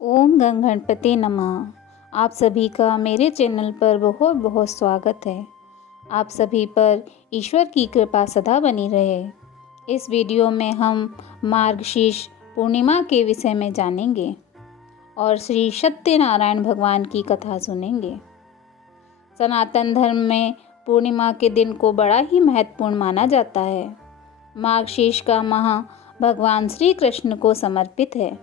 ओम गंग गणपति नमः। आप सभी का मेरे चैनल पर बहुत बहुत स्वागत है। आप सभी पर ईश्वर की कृपा सदा बनी रहे। इस वीडियो में हम मार्गशीर्ष पूर्णिमा के विषय में जानेंगे और श्री सत्यनारायण भगवान की कथा सुनेंगे। सनातन धर्म में पूर्णिमा के दिन को बड़ा ही महत्वपूर्ण माना जाता है। मार्गशीर्ष का माह भगवान श्री कृष्ण को समर्पित है।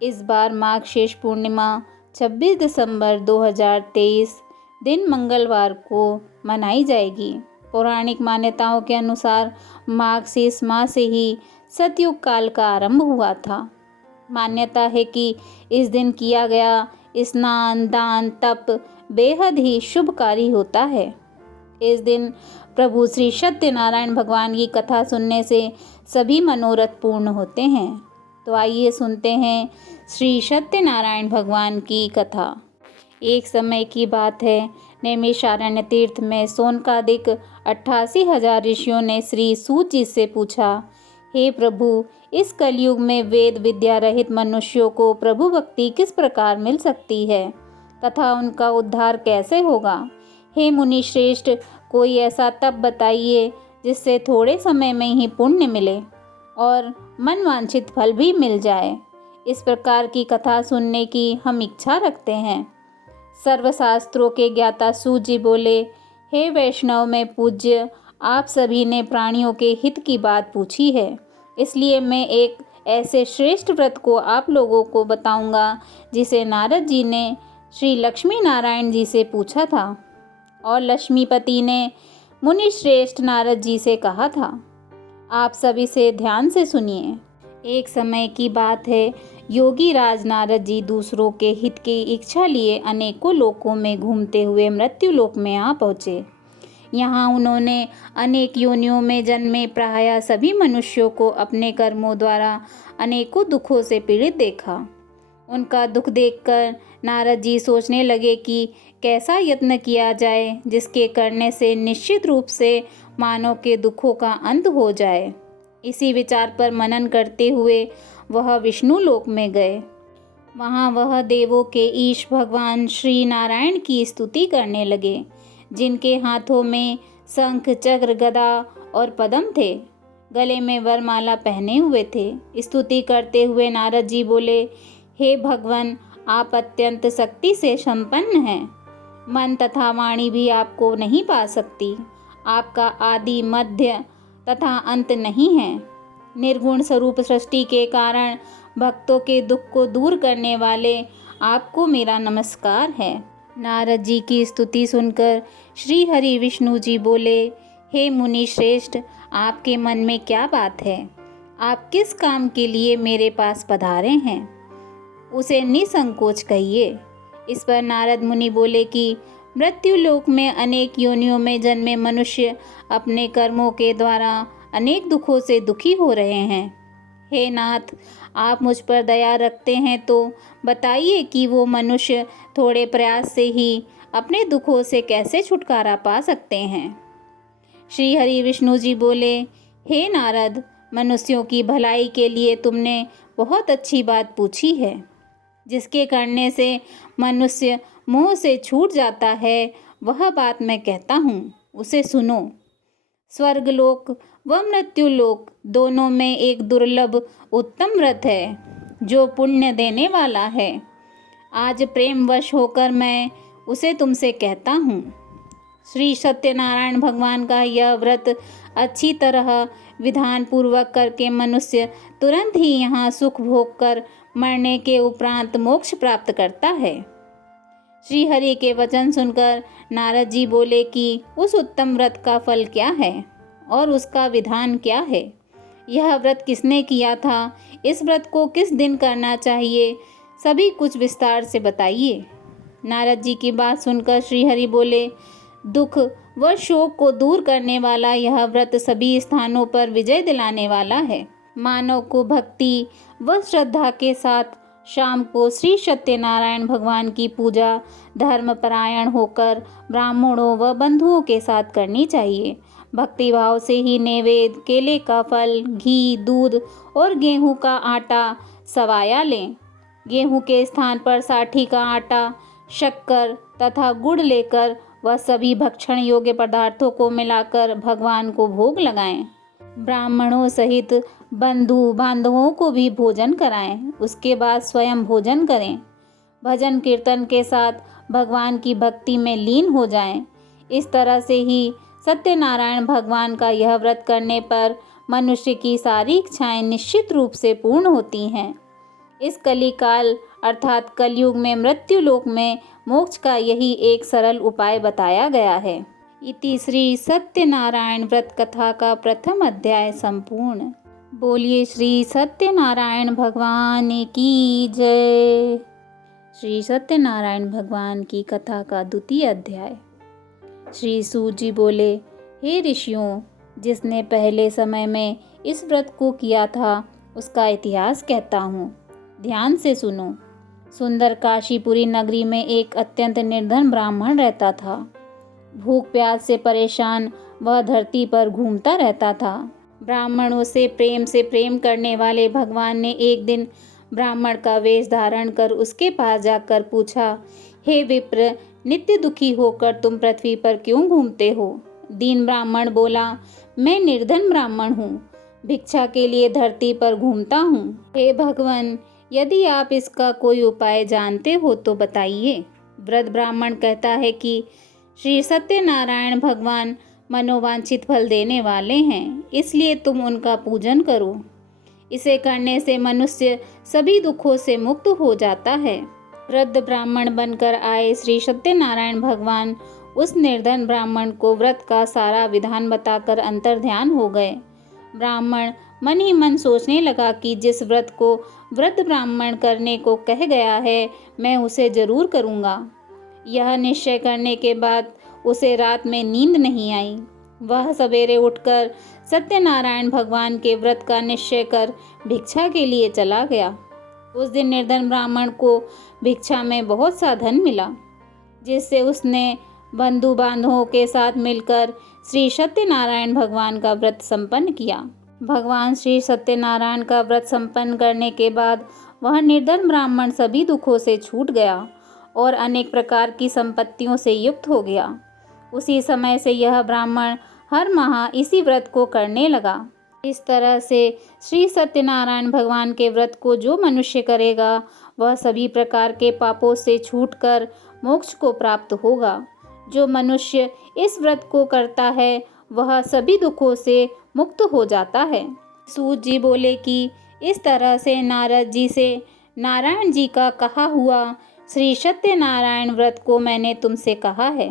इस बार मार्गशीर्ष पूर्णिमा 26 दिसंबर 2023 दिन मंगलवार को मनाई जाएगी। पौराणिक मान्यताओं के अनुसार मार्गशीर्ष माह से ही सतयुग काल का आरंभ हुआ था। मान्यता है कि इस दिन किया गया स्नान, दान, तप बेहद ही शुभकारी होता है। इस दिन प्रभु श्री सत्यनारायण भगवान की कथा सुनने से सभी मनोरथ पूर्ण होते हैं। तो आइए सुनते हैं श्री सत्यनारायण भगवान की कथा। एक समय की बात है, नैमिषारण्य तीर्थ में सोनकादिक 88,000 ऋषियों ने श्री सूत जी से पूछा, हे प्रभु, इस कलयुग में वेद विद्या रहित मनुष्यों को प्रभु भक्ति किस प्रकार मिल सकती है तथा उनका उद्धार कैसे होगा। हे मुनि श्रेष्ठ, कोई ऐसा तप बताइए जिससे थोड़े समय में ही पुण्य मिले और मनवांछित फल भी मिल जाए। इस प्रकार की कथा सुनने की हम इच्छा रखते हैं। सर्वशास्त्रों के ज्ञाता सूत जी बोले, हे वैष्णव में पूज्य, आप सभी ने प्राणियों के हित की बात पूछी है, इसलिए मैं एक ऐसे श्रेष्ठ व्रत को आप लोगों को बताऊंगा जिसे नारद जी ने श्री लक्ष्मी नारायण जी से पूछा था और लक्ष्मीपति ने मुनि श्रेष्ठ नारद जी से कहा था। आप सभी से ध्यान से सुनिए। एक समय की बात है, योगी राज नारद जी दूसरों के हित की इच्छा लिए अनेकों लोकों में घूमते हुए मृत्यु लोक में आ पहुँचे। यहाँ उन्होंने अनेक योनियों में जन्मे प्रायः सभी मनुष्यों को अपने कर्मों द्वारा अनेकों दुखों से पीड़ित देखा। उनका दुख देखकर नारद जी सोचने लगे कि कैसा यत्न किया जाए जिसके करने से निश्चित रूप से मानव के दुखों का अंत हो जाए। इसी विचार पर मनन करते हुए वह विष्णु लोक में गए। वहाँ वह देवों के ईश भगवान श्री नारायण की स्तुति करने लगे, जिनके हाथों में शंख, चक्र, गदा और पद्म थे। गले में वरमाला पहने हुए थे। स्तुति करते हुए नारद जी बोले, हे भगवान, आप अत्यंत शक्ति से संपन्न हैं। मन तथा वाणी भी आपको नहीं पा सकती। आपका आदि, मध्य तथा अंत नहीं है। निर्गुण स्वरूप सृष्टि के कारण भक्तों के दुख को दूर करने वाले आपको मेरा नमस्कार है। नारद जी की स्तुति सुनकर श्री हरि विष्णु जी बोले, हे मुनि श्रेष्ठ, आपके मन में क्या बात है? आप किस काम के लिए मेरे पास पधारे हैं? उसे निसंकोच कहिए। इस पर नारद मुनि बोले कि मृत्यु लोक में अनेक योनियों में जन्मे मनुष्य अपने कर्मों के द्वारा अनेक दुखों से दुखी हो रहे हैं। हे नाथ, आप मुझ पर दया रखते हैं तो बताइए कि वो मनुष्य थोड़े प्रयास से ही अपने दुखों से कैसे छुटकारा पा सकते हैं। श्री हरि विष्णु जी बोले, हे नारद, मनुष्यों की भलाई के लिए तुमने बहुत अच्छी बात पूछी है। जिसके करने से मनुष्य मोह से छूट जाता है, वह बात मैं कहता हूँ, उसे सुनो। स्वर्गलोक व मृत्युलोक दोनों में एक दुर्लभ उत्तम व्रत है जो पुण्य देने वाला है। आज प्रेमवश होकर मैं उसे तुमसे कहता हूँ। श्री सत्यनारायण भगवान का यह व्रत अच्छी तरह विधान पूर्वक करके मनुष्य तुरंत ही यहाँ सुख भोग कर मरने के उपरांत मोक्ष प्राप्त करता है। श्री हरि के वचन सुनकर नारद जी बोले कि उस उत्तम व्रत का फल क्या है और उसका विधान क्या है? यह व्रत किसने किया था? इस व्रत को किस दिन करना चाहिए? सभी कुछ विस्तार से बताइए। नारद जी की बात सुनकर श्री हरि बोले, दुख व शोक को दूर करने वाला यह व्रत सभी स्थानों पर विजय दिलाने वाला है। मानव को भक्ति व श्रद्धा के साथ शाम को श्री सत्यनारायण भगवान की पूजा धर्मपरायण होकर ब्राह्मणों व बंधुओं के साथ करनी चाहिए। भक्ति भाव से ही नैवेद्य, केले का फल, घी, दूध और गेहूं का आटा सवाया लें। गेहूं के स्थान पर साठी का आटा, शक्कर तथा गुड़ लेकर वह सभी भक्षण योग्य पदार्थों को मिलाकर भगवान को भोग लगाएं। ब्राह्मणों सहित बंधु बांधवों को भी भोजन कराएं। उसके बाद स्वयं भोजन करें। भजन कीर्तन के साथ भगवान की भक्ति में लीन हो जाएं। इस तरह से ही सत्यनारायण भगवान का यह व्रत करने पर मनुष्य की सारी इच्छाएं निश्चित रूप से पूर्ण होती हैं। इस कलिकाल अर्थात कलयुग में मृत्यु लोक में मोक्ष का यही एक सरल उपाय बताया गया है। इति श्री सत्यनारायण व्रत कथा का प्रथम अध्याय संपूर्ण। बोलिए श्री सत्यनारायण भगवान की जय। श्री सत्यनारायण भगवान की कथा का द्वितीय अध्याय। श्री सूत जी बोले, हे ऋषियों, जिसने पहले समय में इस व्रत को किया था उसका इतिहास कहता हूँ, ध्यान से सुनो। सुंदर काशीपुरी नगरी में एक अत्यंत निर्धन ब्राह्मण रहता था। भूख प्यास से परेशान वह धरती पर घूमता रहता था। ब्राह्मणों से प्रेम करने वाले भगवान ने एक दिन ब्राह्मण का वेश धारण कर उसके पास जाकर पूछा, हे विप्र, नित्य दुखी होकर तुम पृथ्वी पर क्यों घूमते हो? दीन ब्राह्मण बोला, मैं निर्धन ब्राह्मण हूँ, भिक्षा के लिए धरती पर घूमता हूँ। हे भगवान, यदि आप इसका कोई उपाय जानते हो तो बताइए। वृद्ध ब्राह्मण कहता है कि श्री सत्यनारायण भगवान मनोवांछित फल देने वाले हैं, इसलिए तुम उनका पूजन करो। इसे करने से मनुष्य सभी दुखों से मुक्त हो जाता है। वृद्ध ब्राह्मण बनकर आए श्री सत्यनारायण भगवान उस निर्धन ब्राह्मण को व्रत का सारा विधान बताकर अंतर्ध्यान हो गए। ब्राह्मण मन ही मन सोचने लगा कि जिस व्रत को वृद्ध ब्राह्मण करने को कह गया है, मैं उसे जरूर करूँगा। यह निश्चय करने के बाद उसे रात में नींद नहीं आई। वह सवेरे उठकर सत्यनारायण भगवान के व्रत का निश्चय कर भिक्षा के लिए चला गया। उस दिन निर्धन ब्राह्मण को भिक्षा में बहुत सा धन मिला, जिससे उसने बंधु बांधवों के साथ मिलकर श्री सत्यनारायण भगवान का व्रत संपन्न किया। भगवान श्री सत्यनारायण का व्रत संपन्न करने के बाद वह निर्धन ब्राह्मण सभी दुखों से छूट गया और अनेक प्रकार की संपत्तियों से युक्त हो गया। उसी समय से यह ब्राह्मण हर माह इसी व्रत को करने लगा। इस तरह से श्री सत्यनारायण भगवान के व्रत को जो मनुष्य करेगा वह सभी प्रकार के पापों से छूटकर मोक्ष को प्राप्त होगा। जो मनुष्य इस व्रत को करता है वह सभी दुखों से मुक्त हो जाता है। सूत जी बोले कि इस तरह से नारद जी से नारायण जी का कहा हुआ श्री सत्यनारायण व्रत को मैंने तुमसे कहा है।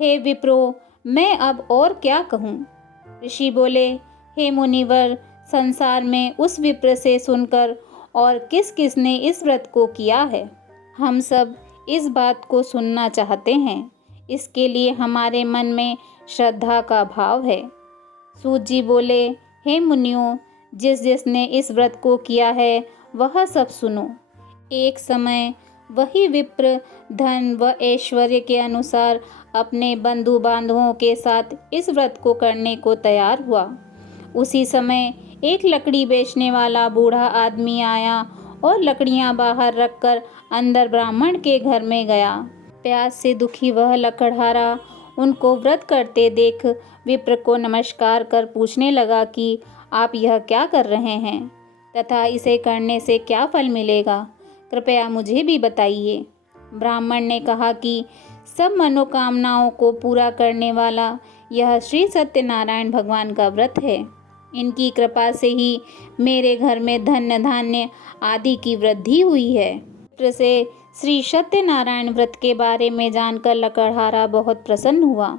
हे विप्रो, मैं अब और क्या कहूँ? ऋषि बोले, हे मुनिवर, संसार में उस विप्र से सुनकर और किस किस ने इस व्रत को किया है, हम सब इस बात को सुनना चाहते हैं। इसके लिए हमारे मन में श्रद्धा का भाव है। सूत जी बोले, हे मुनियों, जिस जिसने इस व्रत को किया है वह सब सुनो। एक समय वही विप्र धन व ऐश्वर्य के अनुसार अपने बंधु बांधवों के साथ इस व्रत को करने को तैयार हुआ। उसी समय एक लकड़ी बेचने वाला बूढ़ा आदमी आया और लकड़ियां बाहर रखकर अंदर ब्राह्मण के घर में गया। प्यास से दुखी वह लकड़हारा उनको व्रत करते देख विप्र को नमस्कार कर पूछने लगा कि आप यह क्या कर रहे हैं तथा इसे करने से क्या फल मिलेगा, कृपया मुझे भी बताइए। ब्राह्मण ने कहा कि सब मनोकामनाओं को पूरा करने वाला यह श्री सत्यनारायण भगवान का व्रत है। इनकी कृपा से ही मेरे घर में धन्य धान्य आदि की वृद्धि हुई है। विप्र से श्री सत्यनारायण व्रत के बारे में जानकर लकड़हारा बहुत प्रसन्न हुआ।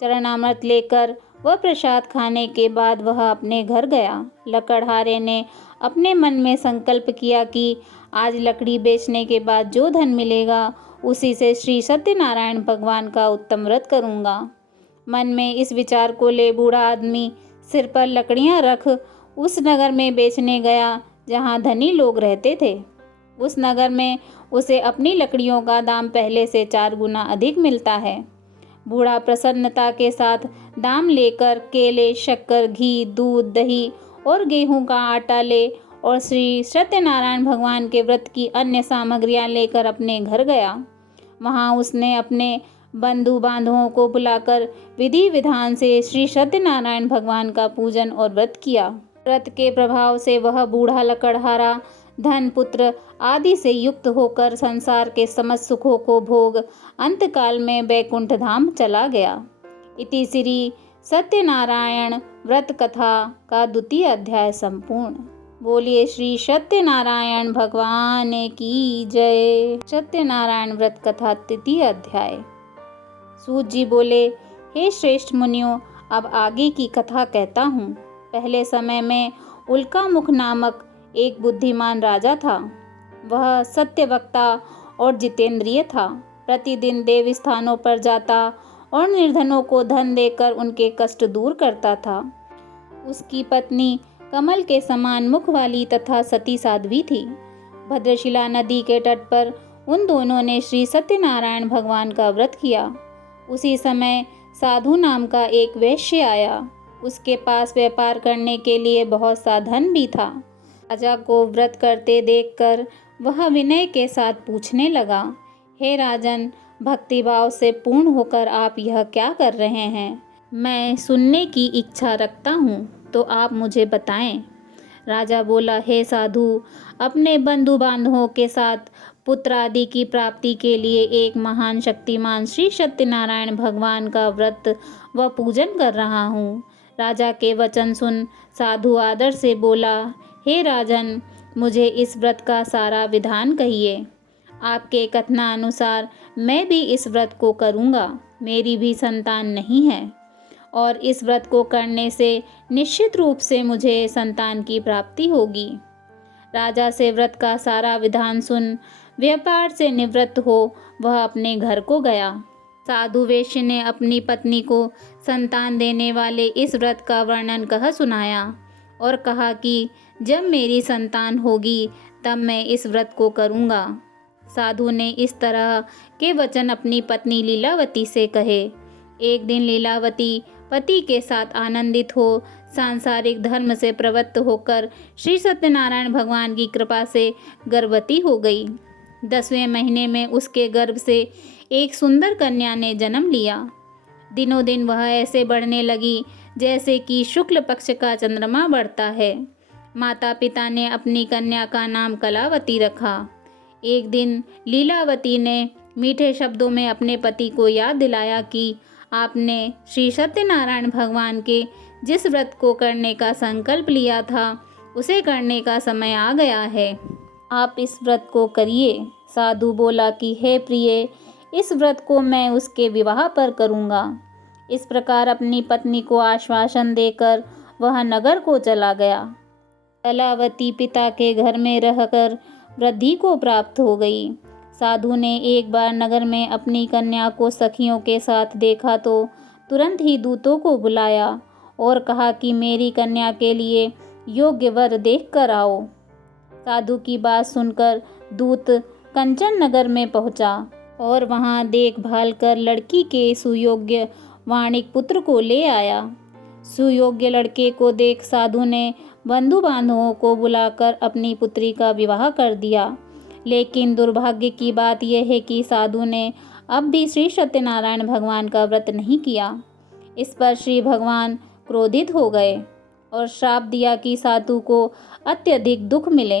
चरणामृत लेकर वह प्रसाद खाने के बाद वह अपने घर गया। लकड़हारे ने अपने मन में संकल्प किया कि आज लकड़ी बेचने के बाद जो धन मिलेगा उसी से श्री सत्यनारायण भगवान का उत्तम व्रत करूँगा। मन में इस विचार को ले बूढ़ा आदमी सिर पर लकड़ियाँ रख उस नगर में बेचने गया जहाँ धनी लोग रहते थे। उस नगर में उसे अपनी लकड़ियों का दाम पहले से 4 गुना अधिक मिलता है। बूढ़ा प्रसन्नता के साथ दाम लेकर केले, शक्कर, घी, दूध, दही और गेहूं का आटा ले और श्री सत्यनारायण भगवान के व्रत की अन्य सामग्रियां लेकर अपने घर गया। वहां उसने अपने बंधु बांधवों को बुलाकर विधि विधान से श्री सत्यनारायण भगवान का पूजन और व्रत किया। व्रत के प्रभाव से वह बूढ़ा लकड़हारा धन पुत्र आदि से युक्त होकर संसार के समस्त सुखों को भोग अंतकाल में वैकुंठ धाम चला गया। इति श्री सत्यनारायण व्रत कथा का द्वितीय अध्याय संपूर्ण। बोलिए श्री सत्यनारायण भगवान की जय। सत्यनारायण व्रत कथा तृतीय अध्याय। सूत जी बोले, हे श्रेष्ठ मुनियों, अब आगे की कथा कहता हूँ। पहले समय में उल्कामुख नामक एक बुद्धिमान राजा था। वह सत्यवक्ता और जितेंद्रिय था। प्रतिदिन देव स्थानों पर जाता और निर्धनों को धन देकर उनके कष्ट दूर करता था। उसकी पत्नी कमल के समान मुख वाली तथा सती साध्वी थी। भद्रशिला नदी के तट पर उन दोनों ने श्री सत्यनारायण भगवान का व्रत किया। उसी समय साधु नाम का एक वैश्य आया। उसके पास व्यापार करने के लिए बहुत सा धन भी था। राजा को व्रत करते देखकर वह विनय के साथ पूछने लगा, हे राजन, भक्तिभाव से पूर्ण होकर आप यह क्या कर रहे हैं? मैं सुनने की इच्छा रखता हूँ, तो आप मुझे बताएं। राजा बोला, हे साधु, अपने बंधु बांधवों के साथ पुत्र आदि की प्राप्ति के लिए एक महान शक्तिमान श्री सत्यनारायण भगवान का व्रत व पूजन कर रहा हूँ। राजा के वचन सुन साधु आदर से बोला, हे राजन, मुझे इस व्रत का सारा विधान कहिए। आपके कथनानुसार मैं भी इस व्रत को करूँगा। मेरी भी संतान नहीं है और इस व्रत को करने से निश्चित रूप से मुझे संतान की प्राप्ति होगी। राजा से व्रत का सारा विधान सुन व्यापार से निवृत्त हो वह अपने घर को गया। साधु वैश्य ने अपनी पत्नी को संतान देने वाले इस व्रत का वर्णन कह सुनाया और कहा कि जब मेरी संतान होगी तब मैं इस व्रत को करूँगा। साधु ने इस तरह के वचन अपनी पत्नी लीलावती से कहे। एक दिन लीलावती पति के साथ आनंदित हो सांसारिक धर्म से प्रवृत्त होकर श्री सत्यनारायण भगवान की कृपा से गर्भवती हो गई। 10वें महीने में उसके गर्भ से एक सुंदर कन्या ने जन्म लिया। दिनों दिन वह ऐसे बढ़ने लगी जैसे कि शुक्ल पक्ष का चंद्रमा बढ़ता है। माता पिता ने अपनी कन्या का नाम कलावती रखा। एक दिन लीलावती ने मीठे शब्दों में अपने पति को याद दिलाया कि आपने श्री सत्यनारायण भगवान के जिस व्रत को करने का संकल्प लिया था उसे करने का समय आ गया है। आप इस व्रत को करिए। साधु बोला कि हे प्रिय, इस व्रत को मैं उसके विवाह पर करूँगा। इस प्रकार अपनी पत्नी को आश्वासन देकर वह नगर को चला गया। कलावती पिता के घर में रहकर वृद्धि को प्राप्त हो गई। साधु ने एक बार नगर में अपनी कन्या को सखियों के साथ देखा तो तुरंत ही दूतों को बुलाया और कहा कि मेरी कन्या के लिए योग्य वर देख कर आओ। साधु की बात सुनकर दूत कंचन नगर में पहुंचा और वहां देखभाल कर लड़की के सुयोग्य वाणिक पुत्र को ले आया। सुयोग्य लड़के को देख साधु ने बंधु बांधवों को बुलाकर अपनी पुत्री का विवाह कर दिया। लेकिन दुर्भाग्य की बात यह है कि साधु ने अब भी श्री सत्यनारायण भगवान का व्रत नहीं किया। इस पर श्री भगवान क्रोधित हो गए और श्राप दिया कि साधु को अत्यधिक दुख मिले।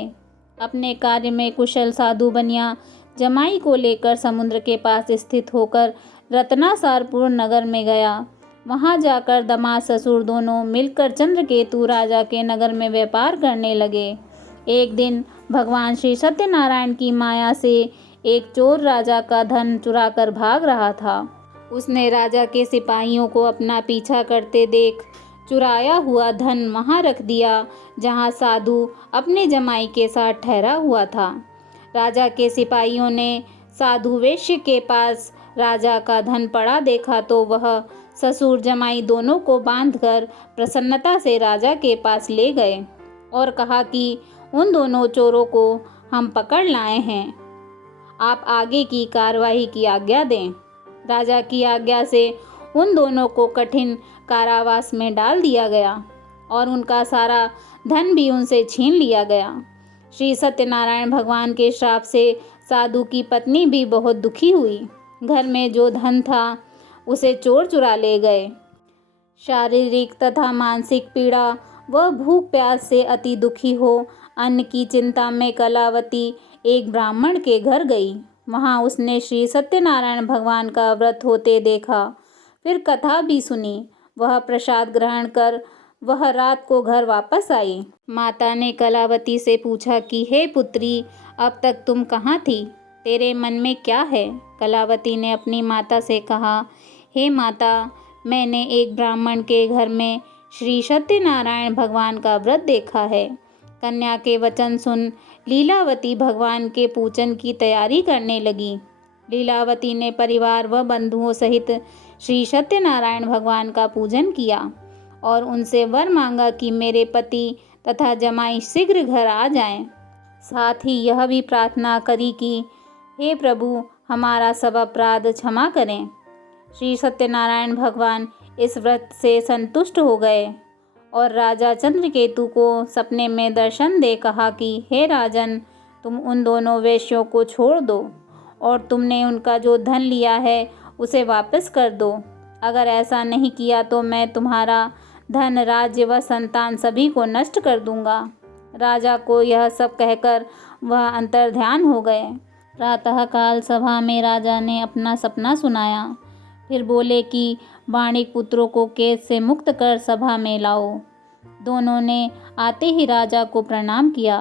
अपने कार्य में कुशल साधु बनिया जमाई को लेकर समुद्र के पास स्थित होकर रत्नासारपुर नगर में गया। वहां जाकर दामाद ससुर दोनों मिलकर चंद्रकेतु राजा के नगर में व्यापार करने लगे। एक दिन भगवान श्री सत्यनारायण की माया से एक चोर राजा का धन चुराकर भाग रहा था। उसने राजा के सिपाहियों को अपना पीछा करते देख चुराया हुआ धन वहां रख दिया जहां साधु अपने जमाई के साथ ठहरा हुआ था। राजा के सिपाहियों ने साधु वैश्य के पास राजा का धन पड़ा देखा तो वह ससुर जमाई दोनों को बांधकर प्रसन्नता से राजा के पास ले गए और कहा कि उन दोनों चोरों को हम पकड़ लाए हैं, आप आगे की कार्रवाई की आज्ञा दें। राजा की आज्ञा से उन दोनों को कठिन कारावास में डाल दिया गया। और उनका सारा धन भी उनसे छीन लिया गया। श्री सत्यनारायण भगवान के श्राप से साधु की पत्नी भी बहुत दुखी हुई। घर में जो धन था उसे चोर चुरा ले गए। शारीरिक तथा मानसिक पीड़ा व भूख प्यास से अति दुखी हो अन्न की चिंता में कलावती एक ब्राह्मण के घर गई। वहां उसने श्री सत्यनारायण भगवान का व्रत होते देखा, फिर कथा भी सुनी। वह प्रसाद ग्रहण कर वह रात को घर वापस आई। माता ने कलावती से पूछा कि हे पुत्री, अब तक तुम कहाँ थी? तेरे मन में क्या है? कलावती ने अपनी माता से कहा, हे माता, मैंने एक ब्राह्मण के घर में श्री सत्यनारायण भगवान का व्रत देखा है। कन्या के वचन सुन लीलावती भगवान के पूजन की तैयारी करने लगी। लीलावती ने परिवार व बंधुओं सहित श्री सत्यनारायण भगवान का पूजन किया और उनसे वर मांगा कि मेरे पति तथा जमाई शीघ्र घर आ जाएं। साथ ही यह भी प्रार्थना करी कि हे प्रभु, हमारा सब अपराध क्षमा करें। श्री सत्यनारायण भगवान इस व्रत से संतुष्ट हो गए और राजा चंद्रकेतु को सपने में दर्शन दे कहा कि हे राजन, तुम उन दोनों वेश्यों को छोड़ दो और तुमने उनका जो धन लिया है उसे वापस कर दो। अगर ऐसा नहीं किया तो मैं तुम्हारा धन, राज्य व संतान सभी को नष्ट कर दूंगा। राजा को यह सब कहकर वह अंतर्ध्यान हो गए। प्रातःकाल सभा में राजा ने अपना सपना सुनाया। फिर बोले कि वाणिक पुत्रों को कैद से मुक्त कर सभा में लाओ। दोनों ने आते ही राजा को प्रणाम किया।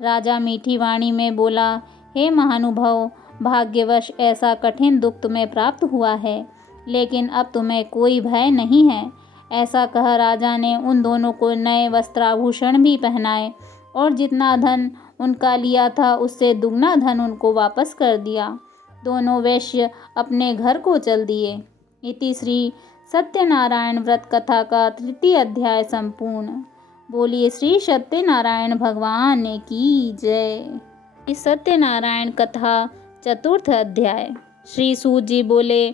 राजा मीठी वाणी में बोला, हे महानुभाव, भाग्यवश ऐसा कठिन दुख तुम्हें प्राप्त हुआ है, लेकिन अब तुम्हें कोई भय नहीं है। ऐसा कह राजा ने उन दोनों को नए वस्त्राभूषण भी पहनाए और जितना धन उनका लिया था उससे दुगना धन उनको वापस कर दिया। दोनों वैश्य अपने घर को चल दिए। इति श्री सत्यनारायण व्रत कथा का 3य अध्याय संपूर्ण। बोलिए श्री सत्यनारायण भगवान की जय। इस सत्यनारायण कथा 4th अध्याय। श्री सूत जी बोले,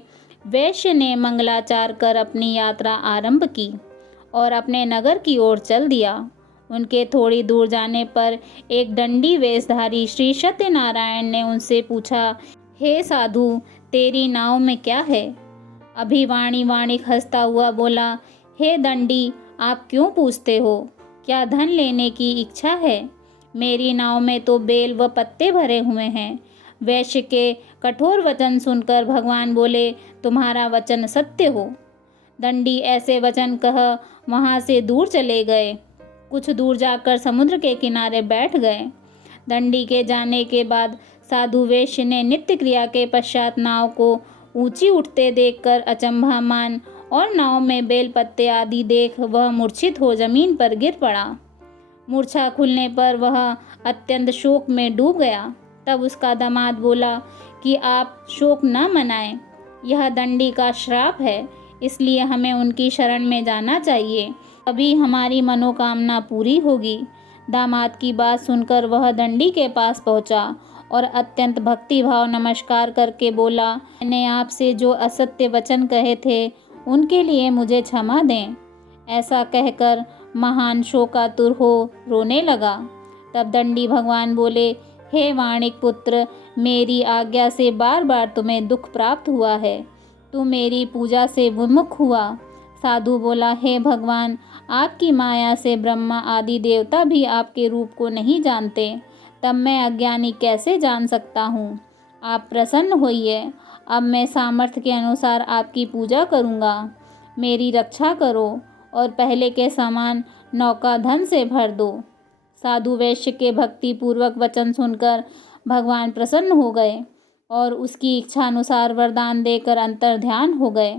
वैश्य ने मंगलाचार कर अपनी यात्रा आरंभ की और अपने नगर की ओर चल दिया। उनके थोड़ी दूर जाने पर एक दंडी वेशधारी श्री सत्यनारायण ने उनसे पूछा, हे साधु, तेरी नाव में क्या है? अभिवाणी वाणिक हंसता हुआ बोला, हे दंडी, आप क्यों पूछते हो? क्या धन लेने की इच्छा है? मेरी नाव में तो बेल व पत्ते भरे हुए हैं। वैश्य के कठोर वचन सुनकर भगवान बोले, तुम्हारा वचन सत्य हो। दंडी ऐसे वचन कह वहाँ से दूर चले गए। कुछ दूर जाकर समुद्र के किनारे बैठ गए। दंडी के जाने के बाद साधु वैश्य ने नित्य क्रिया के पश्चात नाव को ऊंची उठते देखकर अचंभा मान और नाव में बेल पत्ते आदि देख वह मूर्छित हो जमीन पर गिर पड़ा। मूर्छा खुलने पर वह अत्यंत शोक में डूब गया। तब उसका दामाद बोला कि आप शोक न मनाएं, यह दंडी का श्राप है, इसलिए हमें उनकी शरण में जाना चाहिए, अभी हमारी मनोकामना पूरी होगी। दामाद की बात सुनकर वह दंडी के पास पहुंचा और अत्यंत भक्तिभाव नमस्कार करके बोला, मैंने आपसे जो असत्य वचन कहे थे उनके लिए मुझे क्षमा दें। ऐसा कहकर महान शोकातुर हो रोने लगा। तब दंडी भगवान बोले, हे वाणिक पुत्र, मेरी आज्ञा से बार बार तुम्हें दुख प्राप्त हुआ है, तू मेरी पूजा से विमुख हुआ। साधु बोला, हे भगवान, आपकी माया से ब्रह्मा आदि देवता भी आपके रूप को नहीं जानते, तब मैं अज्ञानी कैसे जान सकता हूँ। आप प्रसन्न होइए, अब मैं सामर्थ्य के अनुसार आपकी पूजा करूँगा। मेरी रक्षा करो और पहले के समान नौका धन से भर दो। साधु वैश्य के भक्ति पूर्वक वचन सुनकर भगवान प्रसन्न हो गए और उसकी इच्छा अनुसार वरदान देकर अंतर्ध्यान हो गए।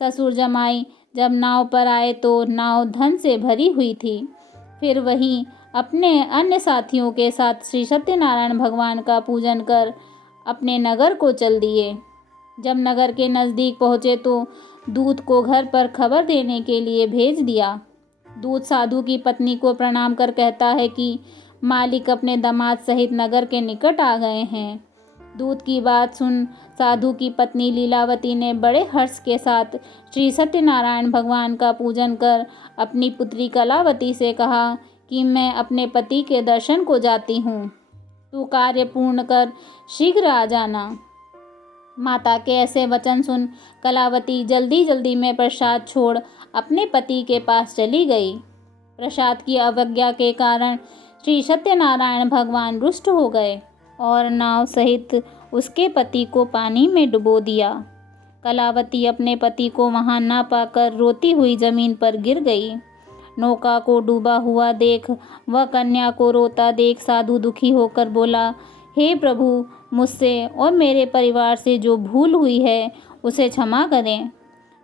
ससुर जमाई जब नाव पर आए तो नाव धन से भरी हुई थी। फिर वहीं अपने अन्य साथियों के साथ श्री सत्यनारायण भगवान का पूजन कर अपने नगर को चल दिए। जब नगर के नज़दीक पहुँचे तो दूत को घर पर खबर देने के लिए भेज दिया। दूत साधु की पत्नी को प्रणाम कर कहता है कि मालिक अपने दामाद सहित नगर के निकट आ गए हैं। दूत की बात सुन साधु की पत्नी लीलावती ने बड़े हर्ष के साथ श्री सत्यनारायण भगवान का पूजन कर अपनी पुत्री कलावती से कहा कि मैं अपने पति के दर्शन को जाती हूँ, तू कार्य पूर्ण कर शीघ्र आ जाना। माता के ऐसे वचन सुन कलावती जल्दी जल्दी में प्रसाद छोड़ अपने पति के पास चली गई। प्रसाद की अवज्ञा के कारण श्री सत्यनारायण भगवान रुष्ट हो गए और नाव सहित उसके पति को पानी में डुबो दिया। कलावती अपने पति को वहां ना पाकर रोती हुई जमीन पर गिर गई। नौका को डूबा हुआ देख वह कन्या को रोता देख साधु दुखी होकर बोला, हे प्रभु, मुझसे और मेरे परिवार से जो भूल हुई है उसे क्षमा करें।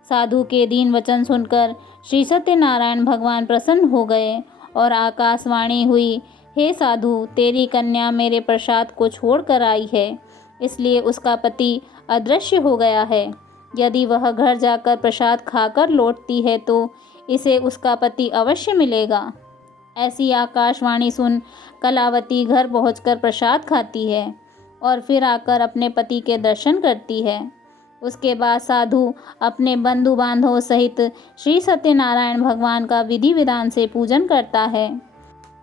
साधु के दीन वचन सुनकर श्री सत्यनारायण भगवान प्रसन्न हो गए और आकाशवाणी हुई, हे साधु, तेरी कन्या मेरे प्रसाद को छोड़ कर आई है, इसलिए उसका पति अदृश्य हो गया है। यदि वह घर जाकर प्रसाद खाकर लौटती है तो इसे उसका पति अवश्य मिलेगा। ऐसी आकाशवाणी सुन कलावती घर पहुंचकर प्रसाद खाती है और फिर आकर अपने पति के दर्शन करती है। उसके बाद साधु अपने बंधु बांधवों सहित श्री सत्यनारायण भगवान का विधि विधान से पूजन करता है।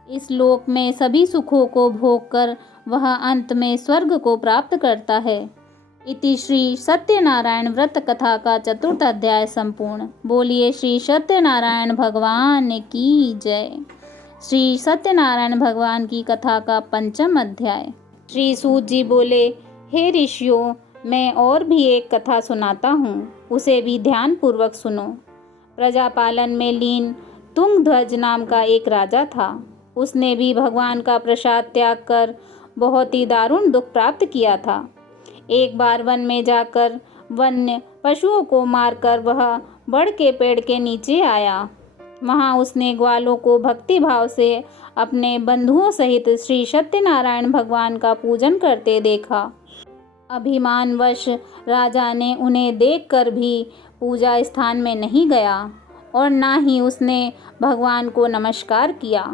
इस लोक में सभी सुखों को भोग कर वह अंत में स्वर्ग को प्राप्त करता है। इति श्री सत्यनारायण व्रत कथा का चतुर्थ अध्याय संपूर्ण। बोलिए श्री सत्यनारायण भगवान की जय। श्री सत्यनारायण भगवान की कथा का पंचम अध्याय। श्री सूत जी बोले, हे ऋषियों, मैं और भी एक कथा सुनाता हूँ, उसे भी ध्यान पूर्वक सुनो। प्रजापालन में लीन तुंगध्वज नाम का एक राजा था। उसने भी भगवान का प्रसाद त्याग कर बहुत ही दारुण दुख प्राप्त किया था। एक बार वन में जाकर वन्य पशुओं को मारकर वह बड़ के पेड़ के नीचे आया। वहां उसने ग्वालों को भक्ति भाव से अपने बंधुओं सहित श्री सत्यनारायण भगवान का पूजन करते देखा। अभिमानवश राजा ने उन्हें देखकर भी पूजा स्थान में नहीं गया और ना ही उसने भगवान को नमस्कार किया।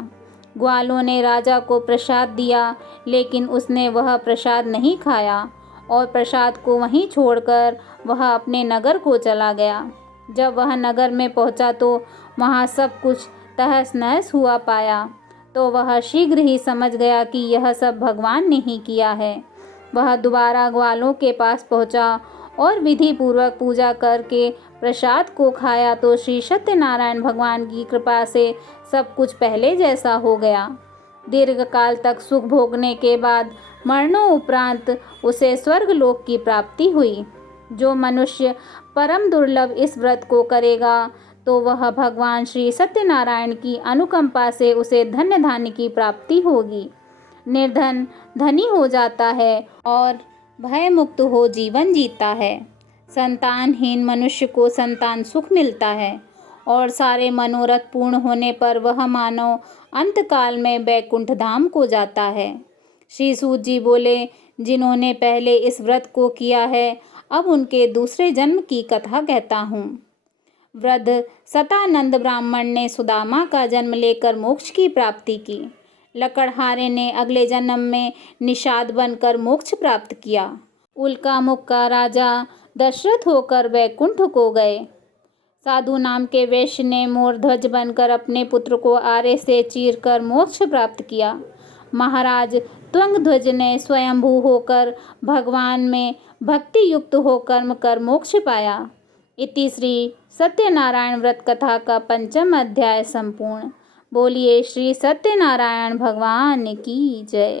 ग्वालों ने राजा को प्रसाद दिया, लेकिन उसने वह प्रसाद नहीं खाया और प्रसाद को वहीं छोड़कर वह अपने नगर को चला गया। जब वह नगर में पहुंचा तो वहां सब कुछ तहस नहस हुआ पाया, तो वह शीघ्र ही समझ गया कि यह सब भगवान ने ही किया है। वह दोबारा ग्वालों के पास पहुंचा और विधि पूर्वक पूजा करके प्रसाद को खाया तो श्री सत्यनारायण भगवान की कृपा से सब कुछ पहले जैसा हो गया। दीर्घ काल तक सुख भोगने के बाद मरणोपरांत उसे स्वर्गलोक की प्राप्ति हुई। जो मनुष्य परम दुर्लभ इस व्रत को करेगा तो वह भगवान श्री सत्यनारायण की अनुकंपा से उसे धन्य धान्य की प्राप्ति होगी। निर्धन धनी हो जाता है और भय मुक्त हो जीवन जीता है। संतानहीन मनुष्य को संतान सुख मिलता है और सारे मनोरथ पूर्ण होने पर वह मानव अंतकाल में वैकुंठ धाम को जाता है। श्री सूत जी बोले, जिन्होंने पहले इस व्रत को किया है, अब उनके दूसरे जन्म की कथा कहता हूँ। वृद्ध सतानंद ब्राह्मण ने सुदामा का जन्म लेकर मोक्ष की प्राप्ति की। लकड़हारे ने अगले जन्म में निषाद बनकर मोक्ष प्राप्त किया। उल्का मुख का राजा दशरथ होकर वैकुंठ को गए। साधु नाम के वैश्य ने मोरध्वज बनकर अपने पुत्र को आरे से चीरकर मोक्ष प्राप्त किया। महाराज तुंगध्वज ने स्वयंभू होकर भगवान में भक्ति युक्त हो कर्म कर मोक्ष पाया। इति श्री सत्यनारायण व्रत कथा का पंचम अध्याय संपूर्ण। बोलिए श्री सत्यनारायण भगवान की जय।